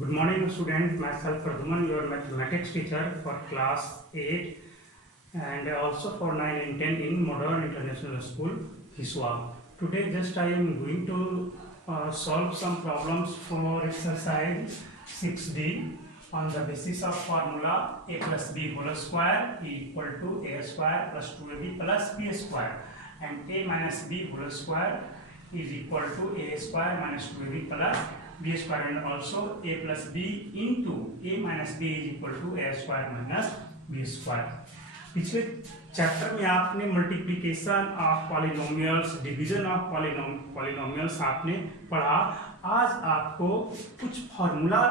Good morning, students. Myself Praduman, your mathematics teacher for class 8 and also for 9 and 10 in Modern International School, Hiswa. Today, just I am going to solve some problems for exercise 6D on the basis of formula a plus b whole square equal to a square plus 2ab plus b square, and a minus b whole square is equal to a square minus 2ab plus b square, and also a plus b into a minus b is equal to a square minus b square. पिछले chapter में आपने multiplication of polynomials, division of polynomials आपने पढ़ा। आज आपको कुछ formula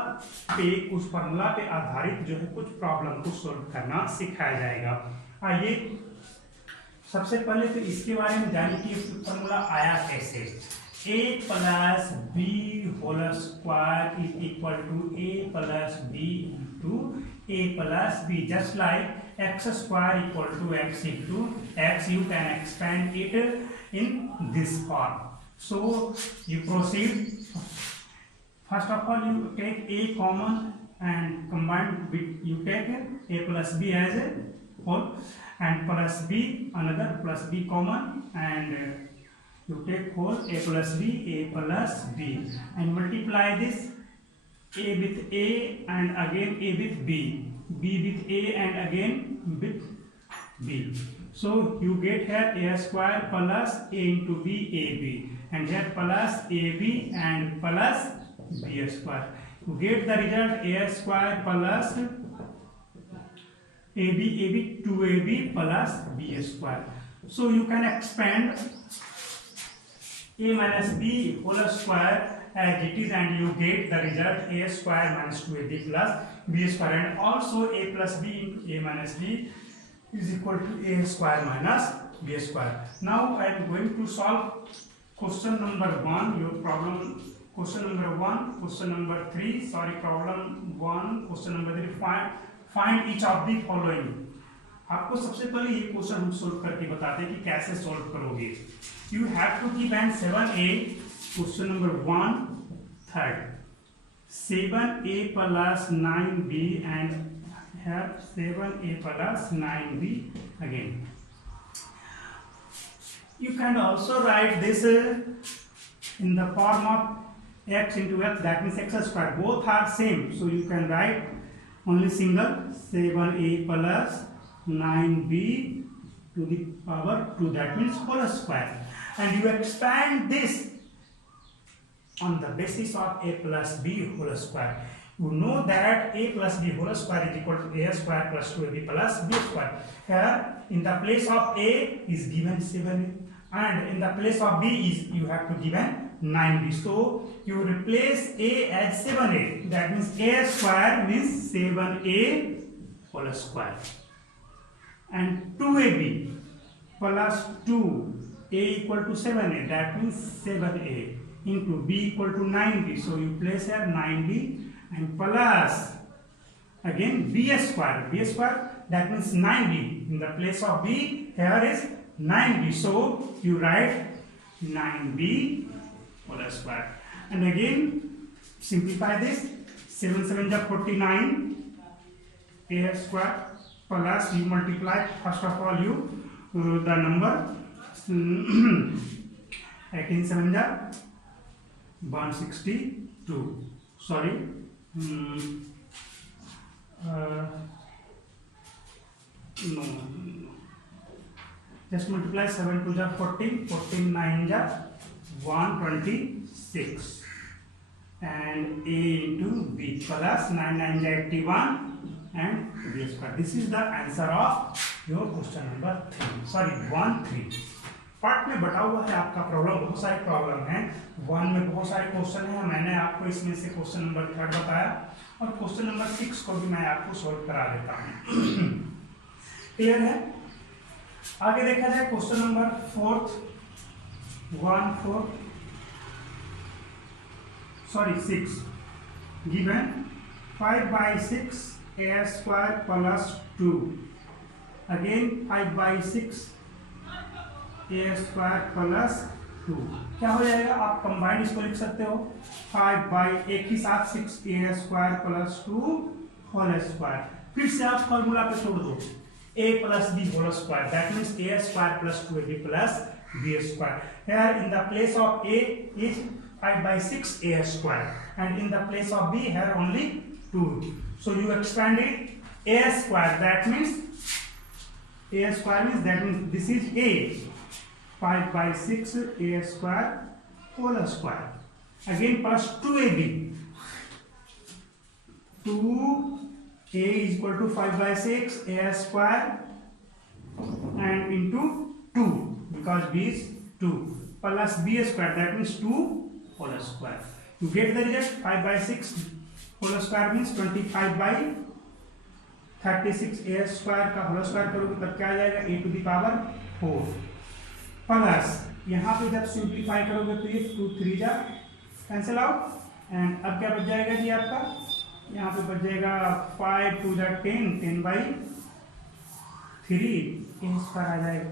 पे आधारित जो है कुछ प्रॉब्लम को सोल्व करना सिखाया जाएगा। आइए सबसे पहले तो इसके बारे में जानिए कि फार्मूला आया कैसे। a plus b whole square is equal to a plus b into a plus b, just like x square equal to x into x. You can expand it in this form. So you proceed. First of all, you take a common and combine with, you take a plus b as a whole and plus b, another plus b common, and you take whole a plus b, and multiply this a with a and again a with b with a and again with b. So you get here a square plus a into b, ab, and here plus ab and plus b square. You get the result a square plus ab 2ab plus b square. So you can expand a minus b whole square as it is, and you get the result a square minus 2ab plus b square, and also a plus b into a minus b is equal to a square minus b square. Now I am going to solve question number 1, your problem, question number 1, question number 3, sorry, problem 1, question number 3. Find each of the following. आपको सबसे पहले ये question हम solve करके बताते हैं कि कैसे सोल्व करोगे। You have to give an 7a, question number 1, third 7a plus 9b, and have 7a plus 9b again. You can also write this in the form of x into x, that means x square. Both are same, so you can write only single 7a plus 9b to the power 2, that means whole square, and you expand this on the basis of a plus b whole square. You know that a plus b whole square is equal to a square plus 2ab plus b square. Here in the place of a is given 7, and in the place of b is you have to given 9b. So you replace a as 7a, that means a square means 7a whole square, and 2ab plus 2, a equal to 7a, that means 7a into b equal to 9b. So you place here 9b and plus again b square, that means 9b. In the place of b here is 9b, so you write 9b whole square, and again simplify this. 7 7 is 49 a square plus you multiply, first of all you the number 18 7 is 162, sorry, no, just multiply 7 2 is 14, 14 9 is 126, and a into b plus 9 9 is 81 and b square. This is the answer of your question number 3, sorry 1 3. Part में बटा हुआ है आपका problem, बहुत सारे problem हैं, 1 में बहुत सारे क्वेश्चन हैं। मैंने आपको इसमें से क्वेश्चन नंबर 3 बताया और क्वेश्चन नंबर 6 को भी मैं आपको सोल्व करा देता हूँ। क्लियर है? आगे देखा जाए question number 6 given 5/6 a square plus 2, again 5/6 a square plus 2। क्या हो जाएगा, आप कंबाइंड इसको लिख सकते हो 5 बाई एक ही साथ 6a square plus 2 whole square. फिर से आप फॉर्मूला पे छोड़ दो a plus b whole square, that means a square plus 2ab plus b square. Here in the place of a is 5 by 6a square and in the place of b here only 2. So you expand it a square, that means this is a 5 by 6 a square whole square, again plus 2ab, 2a is equal to 5 by 6 a square and into 2 because b is 2 plus b square, that means 2 whole square. You get the result. 5 by 6 whole square means 25 by 36 a square का whole square करोगे तब क्या आ जाएगा, a to the power 4 plus यहाँ पे जब simplify करोगे तो ये 2 3 जा कैंसिल आउट एंड अब क्या बच जाएगा जी आपका, यहाँ पे बच जाएगा 5 2 जा 10, 10 by 3 a स्क्वायर आ जाएगा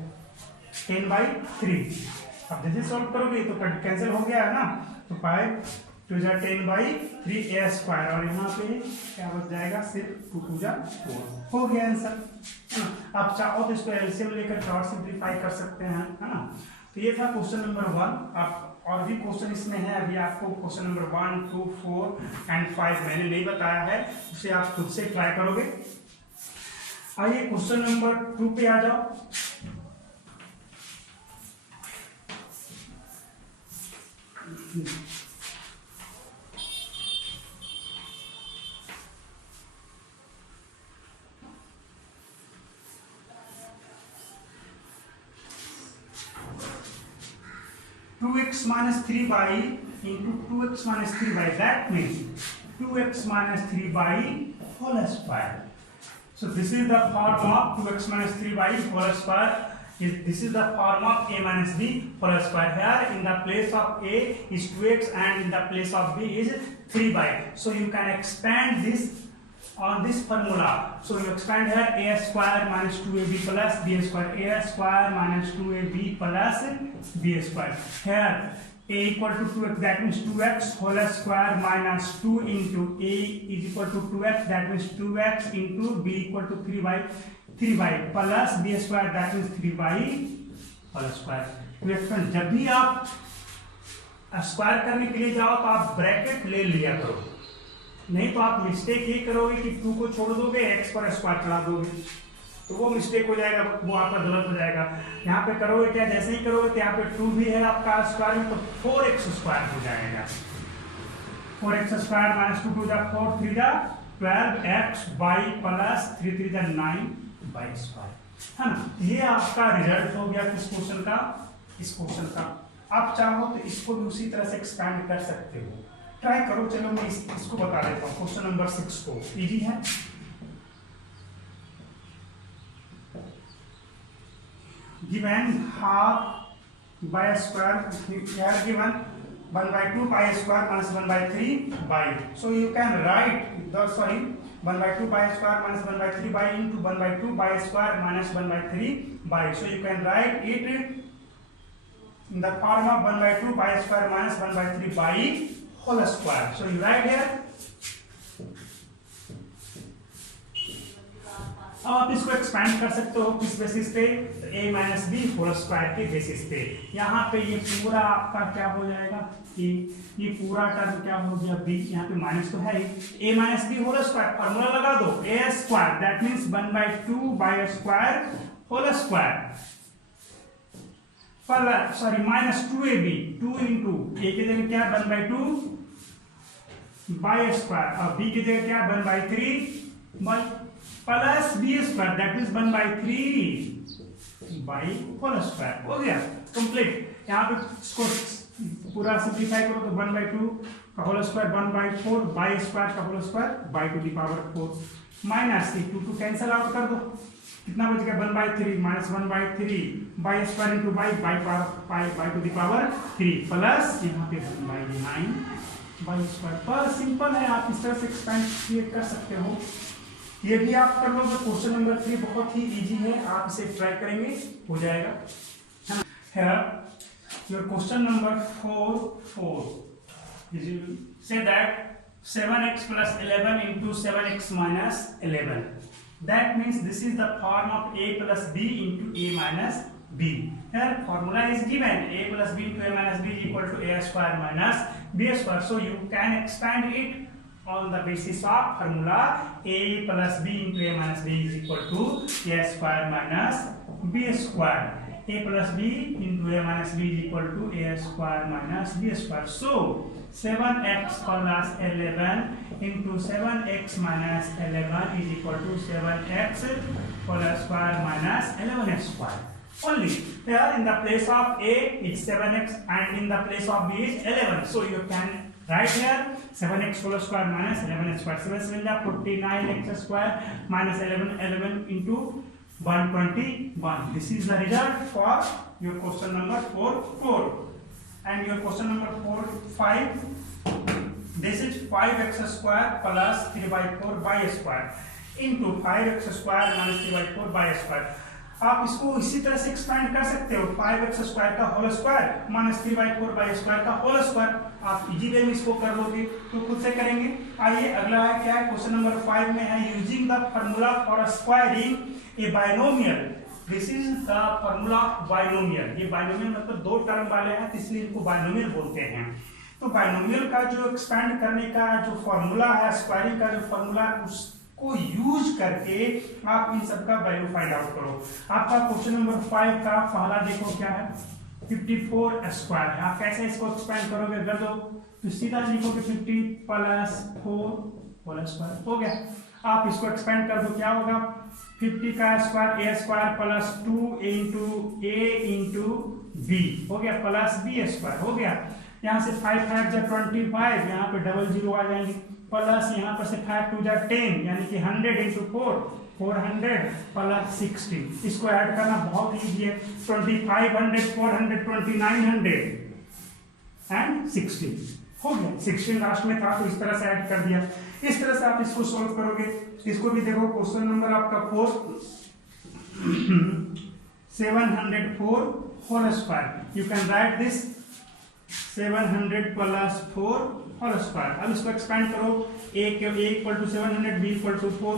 10 by 3। अब जैसे सॉल्व करोगे तो कैंसिल हो गया है ना, तो 5 2 जा 10 by 3 a स्क्वायर और यहाँ पे क्या बच जाएगा, सिर्फ 2 2 जा 4 हो गया आंसर। आप चाहो तो इसको एलसीएम लेकर डॉट सिंप्लीफाई कर सकते हैं, है ना। तो ये था क्वेश्चन नंबर 1। आप और भी क्वेश्चन इसमें है, अभी आपको क्वेश्चन नंबर 1 2 4 एंड 5 मैंने नहीं बताया है, उसे आप खुद से ट्राई करोगे। आइए क्वेश्चन नंबर 2 पे आ जाओ। 2x minus 3y into 2x minus 3y, that means 2x minus 3y whole square. So this is the form of 2x minus 3y whole square. This is the form of a minus b whole square. Here in the place of a is 2x and in the place of b is 3y. So you can expand this on this formula. So you expand here a square minus 2ab plus b square, a square minus 2ab plus b square. Here a equal to 2x, that means 2x whole square minus 2 into a is equal to 2x, that means 2x into b equal to 3y plus b square, that means 3y whole square. तो expand जब भी आप square करने के लिए जाओ तो आप ब्रैकेट ले लिया करो, नहीं तो आप मिस्टेक ये करोगे कि 2 को छोड़ दोगे, x पर स्क्वायर चढ़ा दोगे, तो वो मिस्टेक हो जाएगा, वो आपका गलत हो जाएगा। यहाँ पे करोगे क्या, जैसे ही करोगे तो यहाँ पे 2 भी है आपका स्क्वायर में, तो 4x स्क्वायर हो जाएगा। 4x स्क्वायर माइनस 2 2 जा 4 3 जा 12x y प्लस 3 3 जा 9 y स्क्वायर, है ना। ये आपका रिजल्ट हो गया किस क्वेश्चन का, इस क्वेश्चन का। आप चाहो तो इसको भी उसी तरह से एक्सपैंड कर सकते हो, ट्राई करो। चलो मैं इसको बता देता हूँ, क्वेश्चन नंबर 6 को, इजी है। Given half bye square given 1/2 pi square minus 1/3 by, so you can write the 1/2 pi square minus 1/3 by into 1/2 pi square minus 1/3 by, so you can write it in the form of 1/2 pi square minus 1/3 by whole square. So you write here, अब आप इसको expand कर सकते हो किस basis पे, a minus B whole square के basis पे। यहाँ पे ये पूरा आपका क्या हो जाएगा, ये पूरा टर्म क्या हो गया, b, यहाँ पे माइनस तो है ही, a minus B whole square, formula लगा दो, a square that means 1/2 by square whole square sorry minus 2ab, 2 into a की जगह क्या 1/2 बाय स्क्वायर और b की जगह क्या 1/3 by plus B square that means 1/3 by whole square. हो गया कंप्लीट। यहाँ पे इसको पूरा सिंप्लीफाई करो तो 1/2 का होल स्क्वायर 1/4 बाई स्क्वायर का whole square by to the power 4 minus 2 cancel out कर दो, कितना बच गया 1/3 minus 1/3 by square into by by to the power 3 plus यहाँ पे 1/9 बाई स्क्वायर। पर सिंपल है, आप इस तरह से एक्सपेंड कर सकते हो। ये भी आप कर लो, क्वेश्चन नंबर 3 बहुत ही इजी है, आप इसे ट्राई करेंगे हो जाएगा। your question number 4 is you say that 7x plus 11 into 7x minus 11. That means this is the form of a plus b into a minus b. Here formula is given, a plus b into a minus b is equal to a square minus b square. So you can expand it on the basis of formula a plus b into a minus b is equal to a square minus b square. A plus b into a minus b is equal to a square minus b square. So 7x plus 11 into 7x minus 11 is equal to 7x plus square minus 11x square. Only here in the place of a is 7x and in the place of b is 11. So you can write here 7x whole square minus 11x square. 7 7 49x square minus 11 into 121. This is the result for your question number 4. And your question number 5. This is 5x square plus 3 by 4 by square into 5x square minus 3 by 4 by square. आप इसको इसी तरह से expand कर सकते हो, 5x square का whole square minus 3 by 4 by square का होल स्क्वायर. आप इजी वे में इसको कर लोगे तो खुद से करेंगे. आइए अगला है क्या है, क्वेश्चन नंबर 5 में है using the formula for squaring A binomial. This is the formula binomial. ये बाइनोमियल मतलब दो टर्म वाले हैं इसलिए इनको बाइनोमियल बोलते हैं. तो बाइनोमियल का जो एक्सपेंड करने का जो फार्मूला है, स्क्वायरिंग का जो फार्मूला है, उसको यूज करके आप इन सब का वैल्यू फाइंड आउट करो. आपका क्वेश्चन नंबर 5 का पहला देखो क्या है, 54 स्क्वायर है. आप कैसे इसको एक्सपेंड करोगे, कर दो तो सीधा लिखोगे 50 प्लस 4 होल स्क्वायर हो गया. आप इसको एक्सपेंड कर दो, क्या होगा 50 का स्क्वायर ए स्क्वायर प्लस 2 इंटू ए इंटू बी हो गया प्लस बी स्क्वायर हो गया. यहाँ से 5 5 जा 25, यहाँ पे डबल जीरो आ जाएंगे प्लस यहाँ पर से 5 2 जा 10 यानी कि 100 इंटू 4 400 प्लस 60. इसको ऐड करना बहुत इजी है. 2500 400 2900 एंड 60 हो गया. 16 लास्ट में था तो इस तरह से ऐड कर दिया. इस तरह से आप इसको सॉल्व करोगे. इसको भी देखो क्वेश्चन नंबर आपका 4 704 whole square. You can write this 700 plus 4 whole square. अब इसको एक्सपेंड करो, a equal to 700 b equal to 4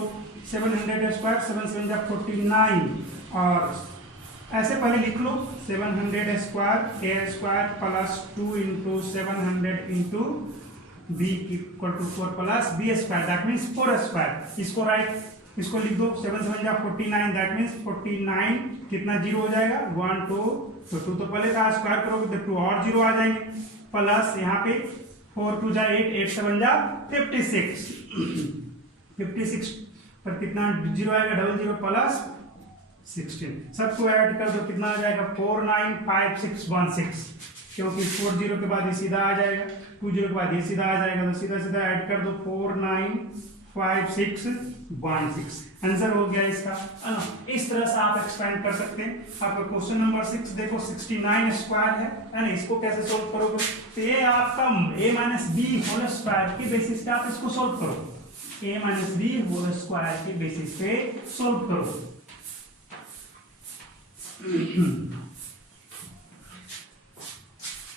700 square 7 7 जा 49 और ऐसे पहले लिख लो 700 square a square plus 2 into 700 into b equal to 4 plus b square that means 4 square. इसको राइट, इसको लिख दो 7 7 जा 49 दैट मीन्स 49 कितना जीरो हो जाएगा 1 2 तो 2 तो पहले था स्क्वायर करोगे तो 2 और जीरो आ जाएंगे प्लस यहाँ पे 4 2 जा 8 8 7 जा 56 56 पर कितना जीरो आएगा डबल जीरो प्लस 16. सबको ऐड कर दो कितना आ जाएगा 495616 क्योंकि 40 के बाद ये सीधा आ जाएगा, 20 के बाद ये सीधा आ जाएगा तो सीधा सीधा ऐड कर दो 495616. आंसर हो गया इसका. इस तरह से आप एक्सपेंड कर सकते हैं. आपका क्वेश्चन नंबर 6 देखो 69 स्क्वायर है ना. इसको कैसे सोल्व करोगे, तो ये आपका a minus B whole square के बेसिस पे आप इसको सोल्व करो. a minus B whole square के बेसिस पे सोल्व करो.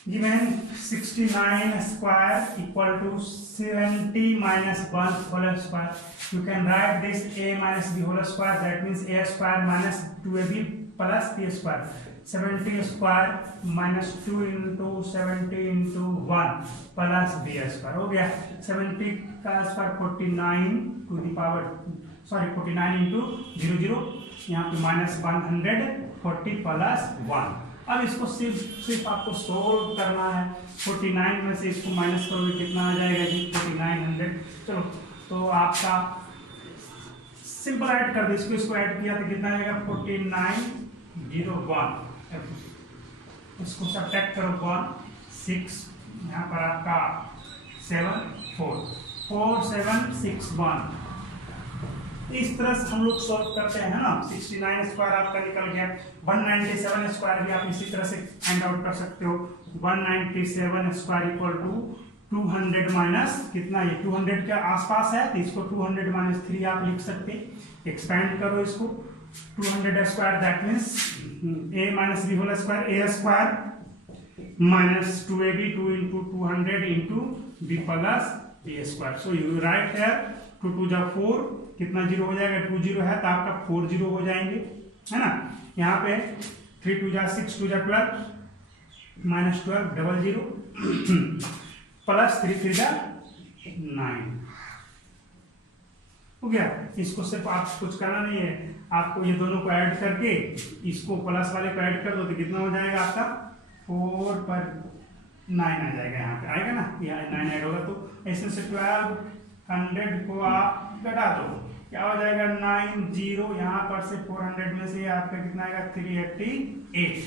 given 69 square equal to 70 minus 1 whole square. You can write this a minus b whole square, that means a square minus 2ab plus b square. 70 square minus 2 into 70 into 1 plus b square हो गया. 70 का square 49 to the power 49 into 00 यहाँ पे minus 140 plus 1. अब इसको सिर्फ आपको solve करना है. 49 में से इसको माइनस करोगे कितना आ जाएगा जी 4900. चलो तो आपका सिंपल ऐड कर दो. इसको ऐड किया तो कितना आएगा 4901. इसको सब्ट्रैक्ट करो 1 6 यहाँ पर आपका 7 4 4761. इस तरह से हम लोग सॉल्व करते हैं ना. 69 स्क्वायर आपका निकल गया. 197 स्क्वायर भी आप इसी तरह से फाइंड आउट कर सकते हो. 197 स्क्वायर इक्वल टू 200 माइनस कितना, ये 200 के आसपास है तो इसको 200 माइनस 3 आप लिख सकते हैं. एक्सपेंड करो इसको 200 square that means a minus B whole square. a square minus 2ab 2 into 200 into b plus b square. So you write here 2 2 जा 4, कितना जीरो हो जाएगा, 2 जीरो है तो आपका 4 जीरो हो जाएंगे, है ना। यहाँ पे 3 2 जा 6 2 जा 12 minus 12 डबल जीरो प्लस 3 3 जा 9 हो गया। इसको सिर्फ आप कुछ करना नहीं है, आपको ये दोनों को ऐड करके इसको प्लस वाले को ऐड कर दो तो कितना हो जाएगा आपका 4 पर 9 आ जाएगा, यहाँ पे आएगा ना, यहाँ 9 ऐड होगा तो ऐसे से 1200 को आप घटा दो, क्या हो जाएगा 90, यहाँ पर से 400 में से आपका कितना आएगा 388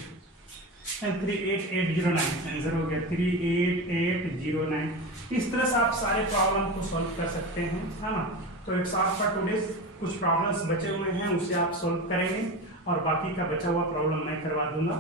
38809 आंसर हो गया 38809। इस तरह से आप सारे प्रॉब्लम को सॉल्व कर सकते हैं, है ना। तो इट्स ऑल फॉर टुडे, कुछ प्रॉब्लम्स बचे हुए हैं उसे आप सॉल्व करेंगे और बाकी का बचा हुआ प्रॉब्लम मैं करवा दूंगा।